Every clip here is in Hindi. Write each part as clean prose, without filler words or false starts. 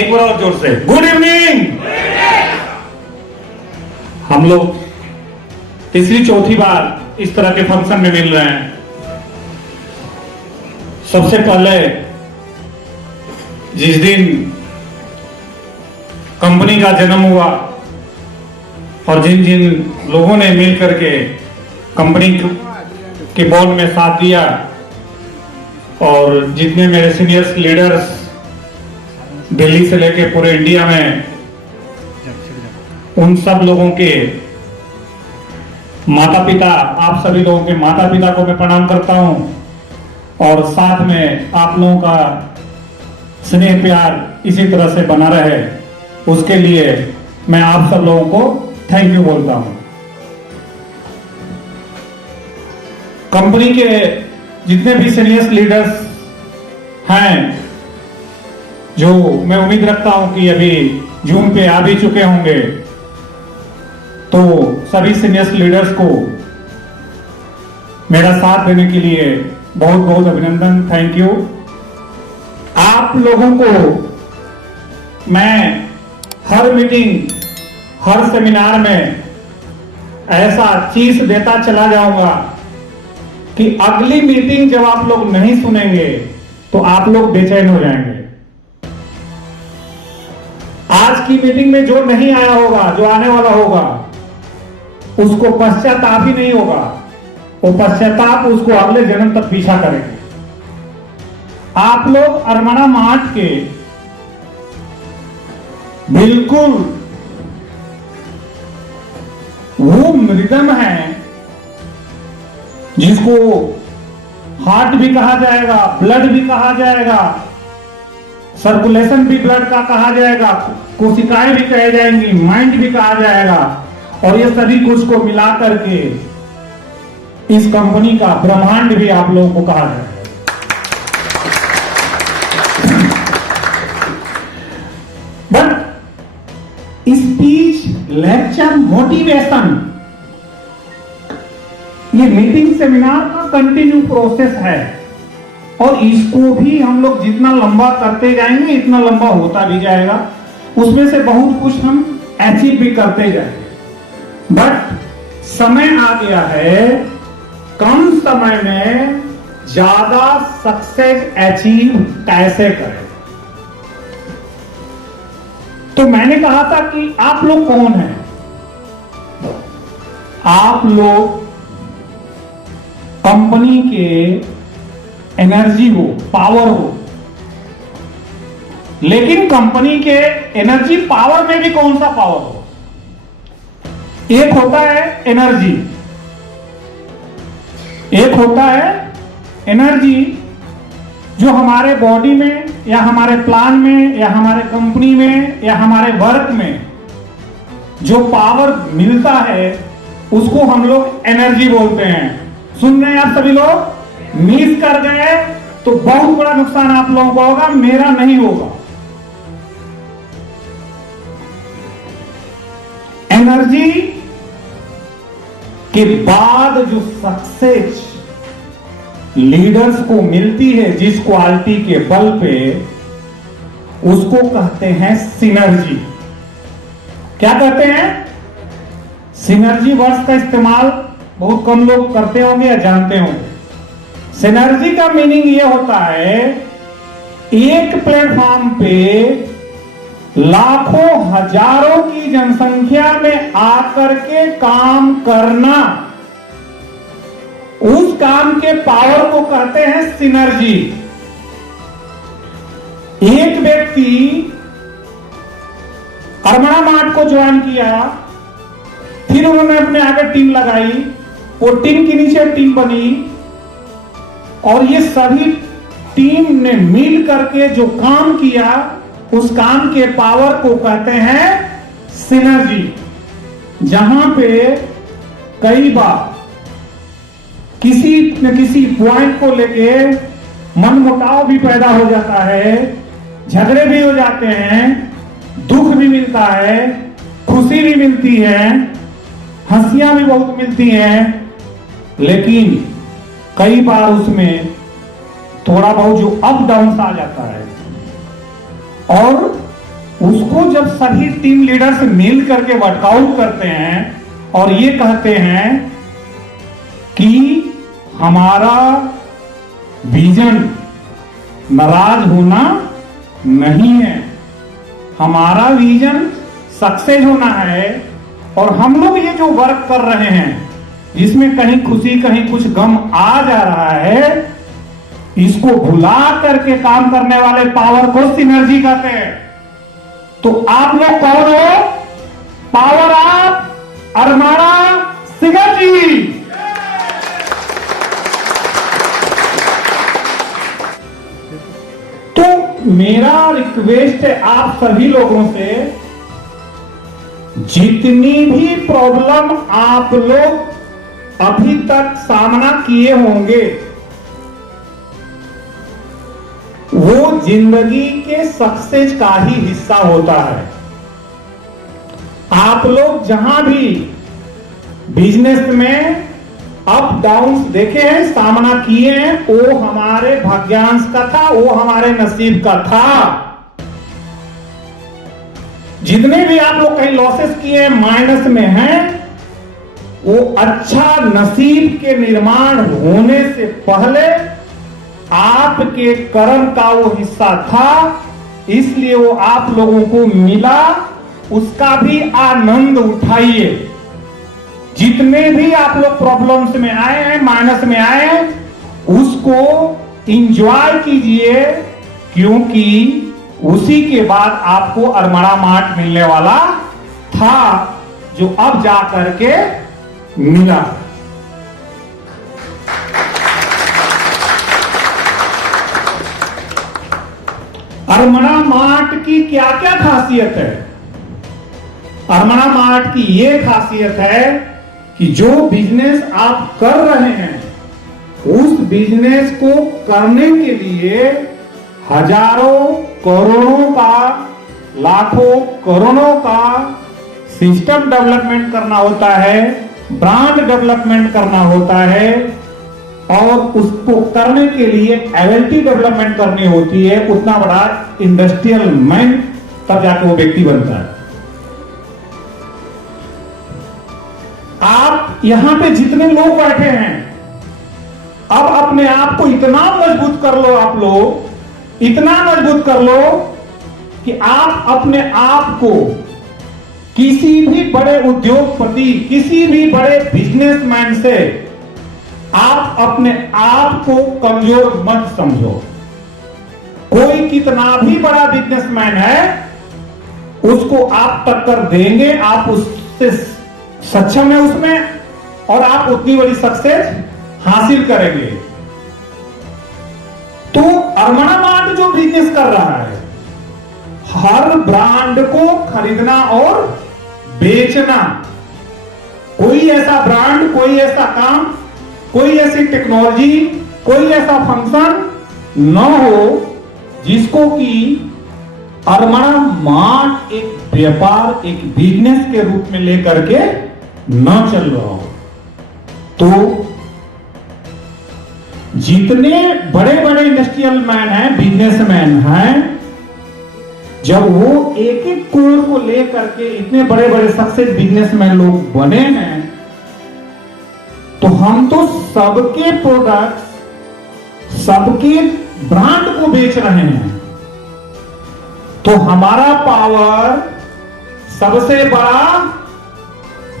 एक बार और जोर से गुड इवनिंग। हम लोग तीसरी चौथी बार इस तरह के फंक्शन में मिल रहे हैं। सबसे पहले जिस दिन कंपनी का जन्म हुआ और जिन जिन लोगों ने मिल करके कंपनी के बोर्ड में साथ दिया और जितने मेरे सीनियर्स लीडर्स दिल्ली से लेके पूरे इंडिया में, उन सब लोगों के माता पिता, आप सभी लोगों के माता पिता को मैं प्रणाम करता हूं और साथ में आप लोगों का स्नेह प्यार इसी तरह से बना रहे, उसके लिए मैं आप सब लोगों को थैंक यू बोलता हूं। कंपनी के जितने भी सीनियर लीडर्स हैं, जो मैं उम्मीद रखता हूं कि अभी जूम पे आ भी चुके होंगे, तो सभी सीनियर लीडर्स को मेरा साथ देने के लिए बहुत बहुत अभिनंदन, थैंक यू। आप लोगों को मैं हर मीटिंग, हर सेमिनार में ऐसा चीज देता चला जाऊंगा कि अगली मीटिंग जब आप लोग नहीं सुनेंगे तो आप लोग बेचैन हो जाएंगे। आज की मीटिंग में जो नहीं आया होगा, जो आने वाला होगा, उसको पश्चाताप ही नहीं होगा, वो पश्चाताप उसको अगले जन्म तक पीछा करेंगे। आप लोग अरमाना मार्ट के बिल्कुल वो मृदम है जिसको हार्ट भी कहा जाएगा, ब्लड भी कहा जाएगा, सर्कुलेशन भी ब्लड का कहा जाएगा, कोशिकाएं भी कहे जाएंगी, माइंड भी कहा जाएगा, और ये सभी कुछ को मिला करके इस कंपनी का ब्रह्मांड भी आप लोगों को कहा जाएगा। बट स्पीच, लेक्चर, मोटिवेशन, ये मीटिंग सेमिनार का कंटिन्यू प्रोसेस है और इसको भी हम लोग जितना लंबा करते जाएंगे इतना लंबा होता भी जाएगा। उसमें से बहुत कुछ हम अचीव भी करते जाएंगे। बट समय आ गया है, कम समय में ज्यादा सक्सेस अचीव कैसे करें। तो मैंने कहा था कि आप लोग कौन हैं? आप लोग कंपनी के एनर्जी हो, पावर हो, लेकिन कंपनी के एनर्जी पावर में भी कौन सा पावर हो? एक होता है एनर्जी, एक होता है एनर्जी जो हमारे बॉडी में या हमारे प्लान में या हमारे कंपनी में या हमारे वर्क में जो पावर मिलता है उसको हम लोग एनर्जी बोलते हैं। सुन रहे हैं आप सभी लोग? मिस कर गए तो बहुत बड़ा नुकसान आप लोगों को होगा, मेरा नहीं होगा। एनर्जी के बाद जो सक्सेस लीडर्स को मिलती है जिस क्वालिटी के बल पे, उसको कहते हैं सिनर्जी। क्या कहते हैं? सिनर्जी वर्ड्स का इस्तेमाल बहुत कम लोग करते होंगे या जानते होंगे। सिनर्जी का मीनिंग यह होता है एक प्लेटफॉर्म पे लाखों हजारों की जनसंख्या में आकर के काम करना, उस काम के पावर को कहते हैं सिनर्जी। एक व्यक्ति अरमाना मार्ट को ज्वाइन किया, फिर उन्होंने अपने आगे टीम लगाई, वो टीम के नीचे टीम बनी और ये सभी टीम ने मिल करके जो काम किया, उस काम के पावर को कहते हैं सिनर्जी। जहां पे कई बार किसी न किसी पॉइंट को लेके मनमुटाव भी पैदा हो जाता है, झगड़े भी हो जाते हैं, दुख भी मिलता है, खुशी भी मिलती है, हंसियां भी बहुत मिलती हैं, लेकिन कई बार उसमें थोड़ा बहुत जो अप डाउन आ जाता है और उसको जब सभी टीम लीडर्स मिल करके वर्कआउट करते हैं और ये कहते हैं कि हमारा विजन नाराज होना नहीं है, हमारा विजन सक्सेस होना है, और हम लोग ये जो वर्क कर रहे हैं जिसमें कहीं खुशी कहीं कुछ गम आ जा रहा है, इसको भुला करके काम करने वाले पावर को सिनर्जी कहते हैं। तो आप लोग कौन हो? पावर ऑफ अरमाना सिनर्जी। तो मेरा रिक्वेस्ट है आप सभी लोगों से, जितनी भी प्रॉब्लम आप लोग अभी तक सामना किए होंगे वो जिंदगी के सक्सेस का ही हिस्सा होता है। आप लोग जहां भी बिजनेस में अप डाउन्स देखे हैं, सामना किए हैं, वो हमारे भाग्यांश का था, वो हमारे नसीब का था। जितने भी आप लोग कहीं लॉसेस किए माइनस में हैं, वो अच्छा नसीब के निर्माण होने से पहले आपके कर्म का वो हिस्सा था, इसलिए वो आप लोगों को मिला, उसका भी आनंद उठाइए। जितने भी आप लोग प्रॉब्लम्स में आए हैं, माइनस में आए हैं, उसको इंजॉय कीजिए, क्योंकि उसी के बाद आपको अरमाना मार्ट मिलने वाला था, जो अब जा करके मिला। अरमाना मार्ट की क्या क्या खासियत है? अरमाना मार्ट की यह खासियत है कि जो बिजनेस आप कर रहे हैं, उस बिजनेस को करने के लिए हजारों करोड़ों का, लाखों करोड़ों का सिस्टम डेवलपमेंट करना होता है, ब्रांड डेवलपमेंट करना होता है, और उसको करने के लिए एबिलिटी डेवलपमेंट करनी होती है। उतना बड़ा इंडस्ट्रियल मैन तब जाके वो व्यक्ति बनता है। आप यहां पे जितने लोग बैठे हैं, अब अपने आप को इतना मजबूत कर लो, आप लोग इतना मजबूत कर लो कि आप अपने आप को किसी भी बड़े उद्योगपति, किसी भी बड़े बिजनेसमैन से आप अपने आप को कमजोर मत समझो। कोई कितना भी बड़ा बिजनेसमैन है, उसको आप टक्कर देंगे, आप उससे सक्षम है उसमें, और आप उतनी बड़ी सक्सेस हासिल करेंगे। तो अरमाना मार्ट जो बिजनेस कर रहा है, हर ब्रांड को खरीदना और बेचना, कोई ऐसा ब्रांड, कोई ऐसा काम, कोई ऐसी टेक्नोलॉजी, कोई ऐसा फंक्शन न हो जिसको कि अरमाना मार्ट एक व्यापार, एक बिजनेस के रूप में लेकर के न चल रहा हो। तो जितने बड़े बड़े इंडस्ट्रियल मैन हैं, बिजनेसमैन हैं, जब वो एक एक कोर को लेकर के इतने बड़े बड़े सक्सेस बिजनेसमैन लोग बने हैं, तो हम तो सबके प्रोडक्ट्स, सबके ब्रांड को बेच रहे हैं। तो हमारा पावर सबसे बड़ा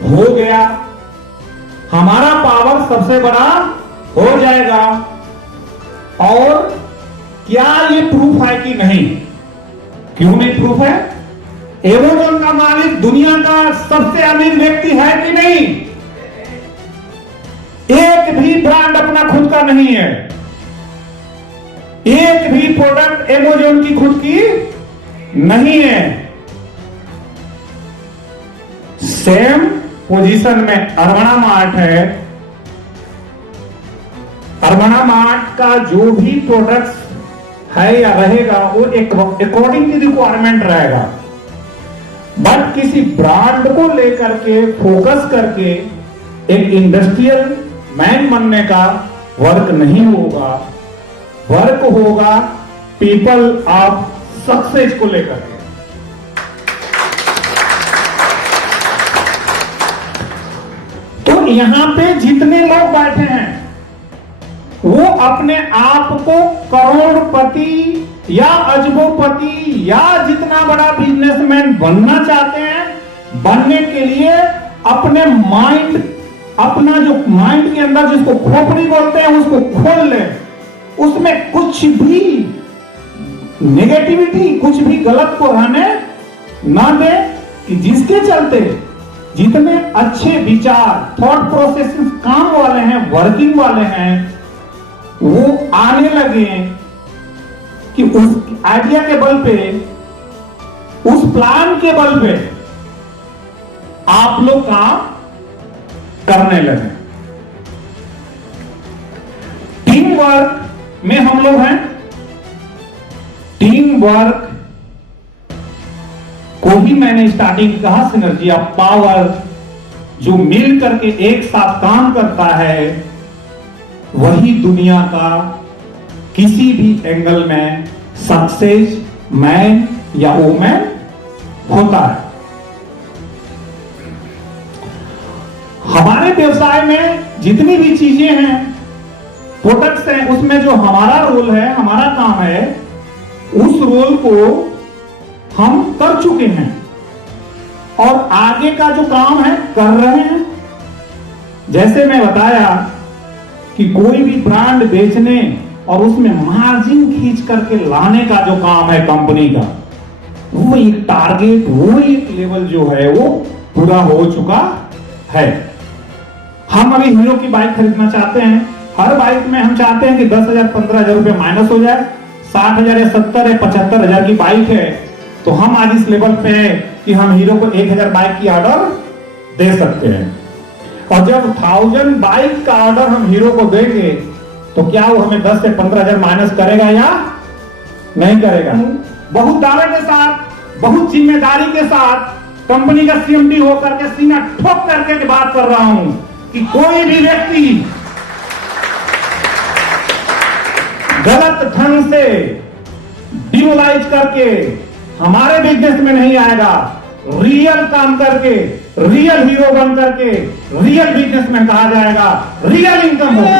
हो गया, हमारा पावर सबसे बड़ा हो जाएगा। और क्या ये प्रूफ है कि नहीं? क्यों नहीं प्रूफ है? एमेजॉन का मालिक दुनिया का सबसे अमीर व्यक्ति है कि नहीं? एक भी ब्रांड अपना खुद का नहीं है, एक भी प्रोडक्ट एमेजॉन की खुद की नहीं है। सेम पोजीशन में अरमाना मार्ट है। अरमाना मार्ट का जो भी प्रोडक्ट्स है या रहेगा, वो अकॉर्डिंग टू रिक्वायरमेंट रहेगा। बट किसी ब्रांड को लेकर के फोकस करके एक इंडस्ट्रियल मैन बनने का वर्क नहीं होगा, वर्क होगा पीपल ऑफ सक्सेस को लेकर के। यहां पे जितने लोग बैठे हैं वो अपने आप को करोड़पति या अजबोपति या जितना बड़ा बिजनेसमैन बनना चाहते हैं, बनने के लिए अपने माइंड, अपना जो माइंड के अंदर जिसको खोपड़ी बोलते हैं उसको खोल ले, उसमें कुछ भी नेगेटिविटी, कुछ भी गलत को रहने ना दे, कि जिसके चलते जितने अच्छे विचार, थॉट प्रोसेस काम वाले हैं, वर्किंग वाले हैं, वो आने लगे कि उस आइडिया के बल पे, उस प्लान के बल पे आप लोग काम करने लगे। टीम वर्क में हम लोग हैं। टीम वर्क को ही मैंने स्टार्टिंग कहा सिनर्जी ऑफ पावर, जो मिल करके एक साथ काम करता है वही दुनिया का किसी भी एंगल में सक्सेस मैन या वुमेन होता है। हमारे व्यवसाय में जितनी भी चीजें हैं, प्रोडक्ट्स हैं, उसमें जो हमारा रोल है, हमारा काम है, उस रोल को हम कर चुके हैं और आगे का जो काम है कर रहे हैं। जैसे मैं बताया कि कोई भी ब्रांड बेचने और उसमें मार्जिन खींच करके लाने का जो काम है कंपनी का, वो एक टारगेट, वो एक लेवल जो है वो पूरा हो चुका है। हम अभी हीरो की बाइक खरीदना चाहते हैं। हर बाइक में हम चाहते हैं कि 10,000 15,000 रुपए माइनस हो जाए। 60,000 या 70 या 75,000 की बाइक है तो हम आज इस लेवल पे हैं कि हम हीरो को 1,000 बाइक की ऑर्डर दे सकते हैं। और जब 1000 बाइक का ऑर्डर हम हीरो को देंगे तो क्या वो हमें 10 से 15,000 माइनस करेगा या नहीं करेगा? बहुत दावे के साथ, बहुत जिम्मेदारी के साथ कंपनी का सीएमडी होकर के सीना ठोक करके बात कर रहा हूं कि कोई भी व्यक्ति गलत ढंग से डिमोलाइज करके हमारे बिजनेस में नहीं आएगा। रियल काम करके, रियल हीरो बन करके रियल बिजनेसमैन कहा जाएगा, रियल इनकम होगी।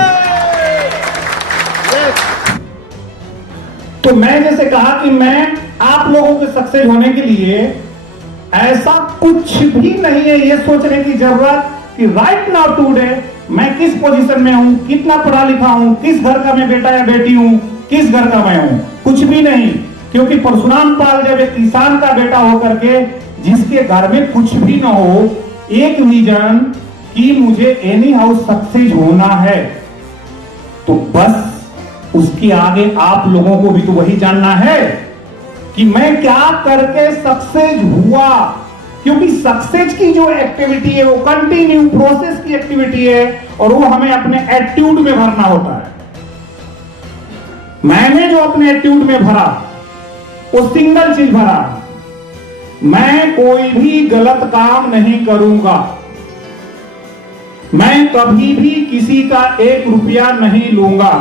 तो मैं जैसे कहा कि मैं आप लोगों के सक्सेस होने के लिए ऐसा कुछ भी नहीं है ये सोचने की जरूरत कि राइट नाउ टुडे मैं किस पोजीशन में हूं, कितना पढ़ा लिखा हूं, किस घर का मैं बेटा या बेटी हूं, किस घर का मैं हूं, कुछ भी नहीं। क्योंकि परशुराम पाल जब एक किसान का बेटा होकर के जिसके घर में कुछ भी ना हो, एक विजन कि मुझे एनी हाउ सक्सेस होना है, तो बस उसके आगे आप लोगों को भी तो वही जानना है कि मैं क्या करके सक्सेस हुआ। क्योंकि सक्सेस की जो एक्टिविटी है वो कंटिन्यू प्रोसेस की एक्टिविटी है और वो हमें अपने एटीट्यूड में भरना होता है। मैंने जो अपने एटीट्यूड में भरा वो सिंगल चीज भरा, मैं कोई भी गलत काम नहीं करूंगा, मैं कभी भी किसी का 1 रुपया नहीं लूंगा।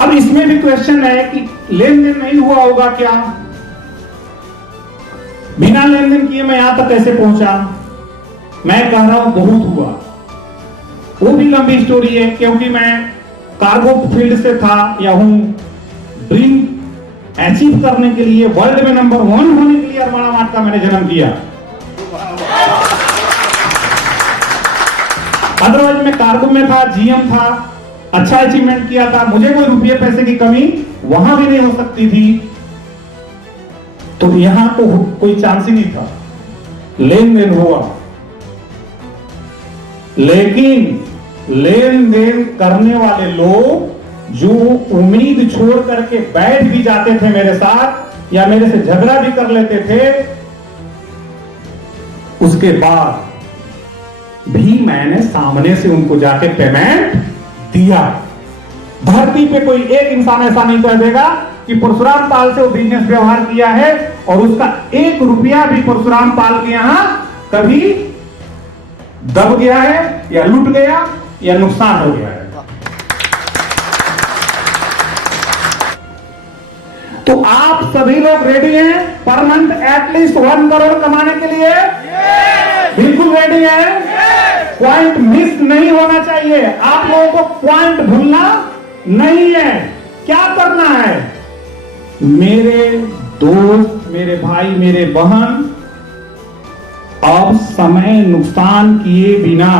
अब इसमें भी क्वेश्चन है कि लेन देन नहीं हुआ होगा क्या? बिना लेन देन किए मैं यहां तक कैसे पहुंचा? मैं कह रहा हूं बहुत हुआ। वो भी लंबी स्टोरी है क्योंकि मैं कार्गो फील्ड से था या हूं। ड्रीम अचीव करने के लिए, वर्ल्ड में नंबर 1 होने के लिए अरमाना मार्ट का मैंने जन्म किया। अदरवाइज मैं कार्गो में था, जीएम था, अच्छा अचीवमेंट किया था, मुझे कोई रुपये पैसे की कमी वहां भी नहीं हो सकती थी। तो यहां तो कोई चांस ही नहीं था, लेन देन हुआ। लेकिन लेन देन करने वाले लोग जो उम्मीद छोड़ करके बैठ भी जाते थे मेरे साथ या मेरे से झगड़ा भी कर लेते थे, उसके बाद भी मैंने सामने से उनको जाके पेमेंट दिया। धरती पे कोई एक इंसान ऐसा नहीं कर देगा कि परशुराम पाल से वो बिजनेस व्यवहार किया है और उसका 1 रुपया भी परशुराम पाल के यहां कभी दब गया है या लूट गया या नुकसान हो गया है। तो आप सभी लोग रेडी हैं पर मंथ एटलीस्ट 1 करोड़ कमाने के लिए? बिल्कुल रेडी है। पॉइंट मिस नहीं होना चाहिए। आप लोगों को पॉइंट भूलना नहीं है। क्या करना है? मेरे दोस्त, मेरे भाई, मेरे बहन, अब समय नुकसान किए बिना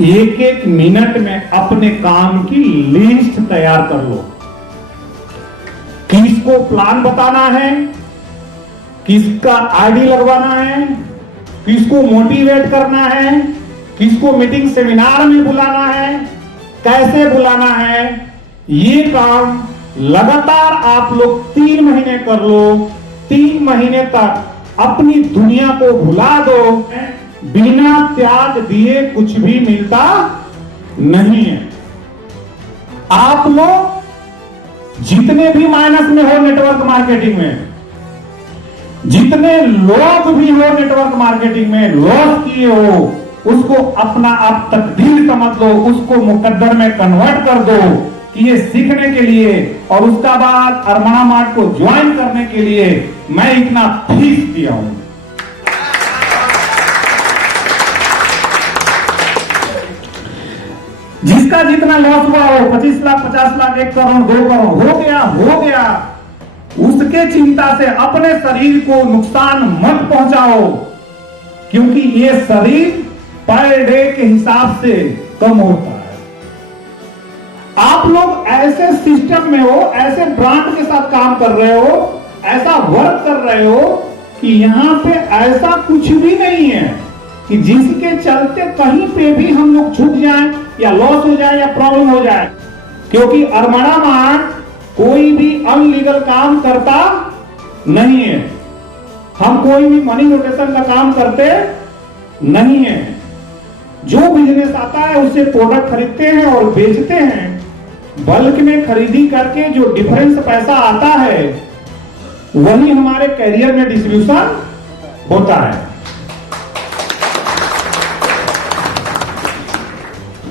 एक एक मिनट में अपने काम की लिस्ट तैयार कर लो। किसको प्लान बताना है, किसका आईडी लगवाना है, किसको मोटिवेट करना है, किसको मीटिंग सेमिनार में बुलाना है, कैसे बुलाना है, ये काम लगातार आप लोग 3 महीने कर लो। 3 महीने तक अपनी दुनिया को भुला दो। बिना त्याग दिए कुछ भी मिलता नहीं है। आप लोग जितने भी माइनस में हो नेटवर्क मार्केटिंग में, जितने लोग भी हो नेटवर्क मार्केटिंग में लॉस किए हो, उसको अपना आप तकदीर समझ लो, उसको मुकद्दर में कन्वर्ट कर दो कि ये सीखने के लिए और उसका बाद अरमाना मार्ट को ज्वाइन करने के लिए मैं इतना फीस दिया हूं। जिसका जितना लॉस हुआ हो, 25 लाख, 50 लाख, 1 करोड़, 2 करोड़, हो गया। उसके चिंता से अपने शरीर को नुकसान मत पहुंचाओ, क्योंकि ये शरीर पर डे के हिसाब से कम होता है। आप लोग ऐसे सिस्टम में हो, ऐसे ब्रांड के साथ काम कर रहे हो, ऐसा वर्क कर रहे हो कि यहां पे ऐसा कुछ भी नहीं है कि जिसके चलते कहीं पे भी हम लोग झुक जाएं या लॉस हो जाए या प्रॉब्लम हो जाए, क्योंकि अरमाना मार्ट कोई भी अनलीगल काम करता नहीं है। हम कोई भी मनी रोटेशन का काम करते नहीं है। जो बिजनेस आता है उससे प्रोडक्ट खरीदते हैं और बेचते हैं। बल्क में खरीदी करके जो डिफरेंस पैसा आता है वही हमारे कैरियर में डिस्ट्रीब्यूशन होता है।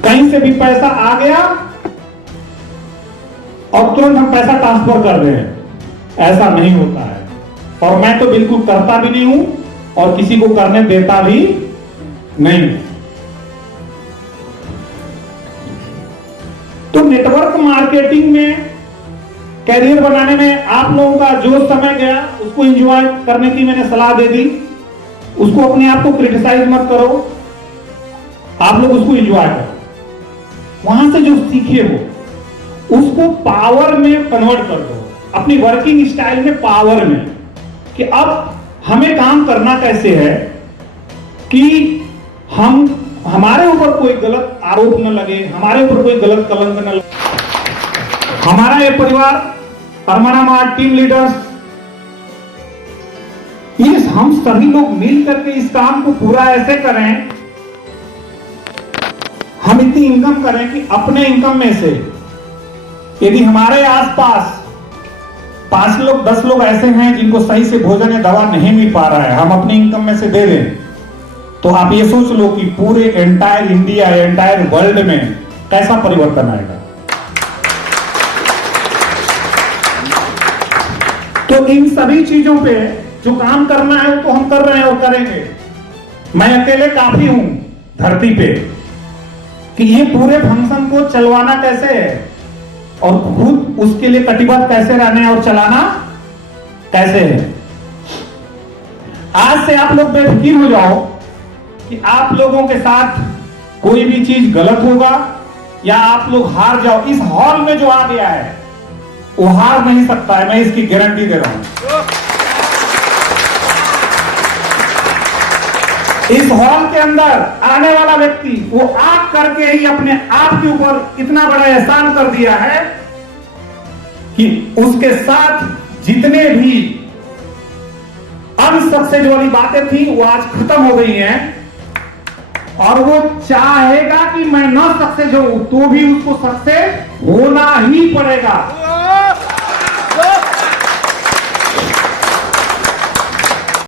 कहीं से भी पैसा आ गया और तुरंत हम पैसा ट्रांसफर कर रहे हैं, ऐसा नहीं होता है। और मैं तो बिल्कुल करता भी नहीं हूं और किसी को करने देता भी नहीं। तो नेटवर्क मार्केटिंग में कैरियर बनाने में आप लोगों का जो समय गया उसको एंजॉय करने की मैंने सलाह दे दी। उसको अपने आप को क्रिटिसाइज मत करो, आप लोग उसको एंजॉय करो। वहां से जो सीखे हो उसको पावर में कन्वर्ट कर दो, अपनी वर्किंग स्टाइल में पावर में, कि अब हमें काम करना कैसे है कि हमारे ऊपर कोई गलत आरोप न लगे, हमारे ऊपर कोई गलत कलंक न लगे। हमारा ये परिवार अरमाना मार्ट टीम लीडर्स, ये हम सभी लोग मिल करके इस काम को पूरा ऐसे करें, हम इतनी इनकम करें कि अपने इनकम में से यदि हमारे आसपास 5 लोग 10 लोग ऐसे हैं जिनको सही से भोजन या दवा नहीं मिल पा रहा है, हम अपनी इनकम में से दे दें, तो आप ये सोच लो कि पूरे एंटायर इंडिया, एंटायर वर्ल्ड में कैसा परिवर्तन आएगा। तो इन सभी चीजों पे जो काम करना है तो हम कर रहे हैं और करेंगे। मैं अकेले काफी हूं धरती पे कि ये पूरे फंक्शन को चलवाना कैसे है और खुद उसके लिए कटिबद्ध कैसे रहना है और चलाना कैसे है। आज से आप लोग बेफिक्र हो जाओ कि आप लोगों के साथ कोई भी चीज गलत होगा या आप लोग हार जाओ। इस हॉल में जो आ गया है वो हार नहीं सकता है, मैं इसकी गारंटी दे रहा हूं। इस हॉल के अंदर आने वाला व्यक्ति वो आग करके ही अपने आप के ऊपर इतना बड़ा एहसान कर दिया है कि उसके साथ जितने भी अनसक्सेस वाली बातें थी वो आज खत्म हो गई हैं और वो चाहेगा कि मैं ना सक्सेस हूं तो भी उसको सक्सेस होना ही पड़ेगा।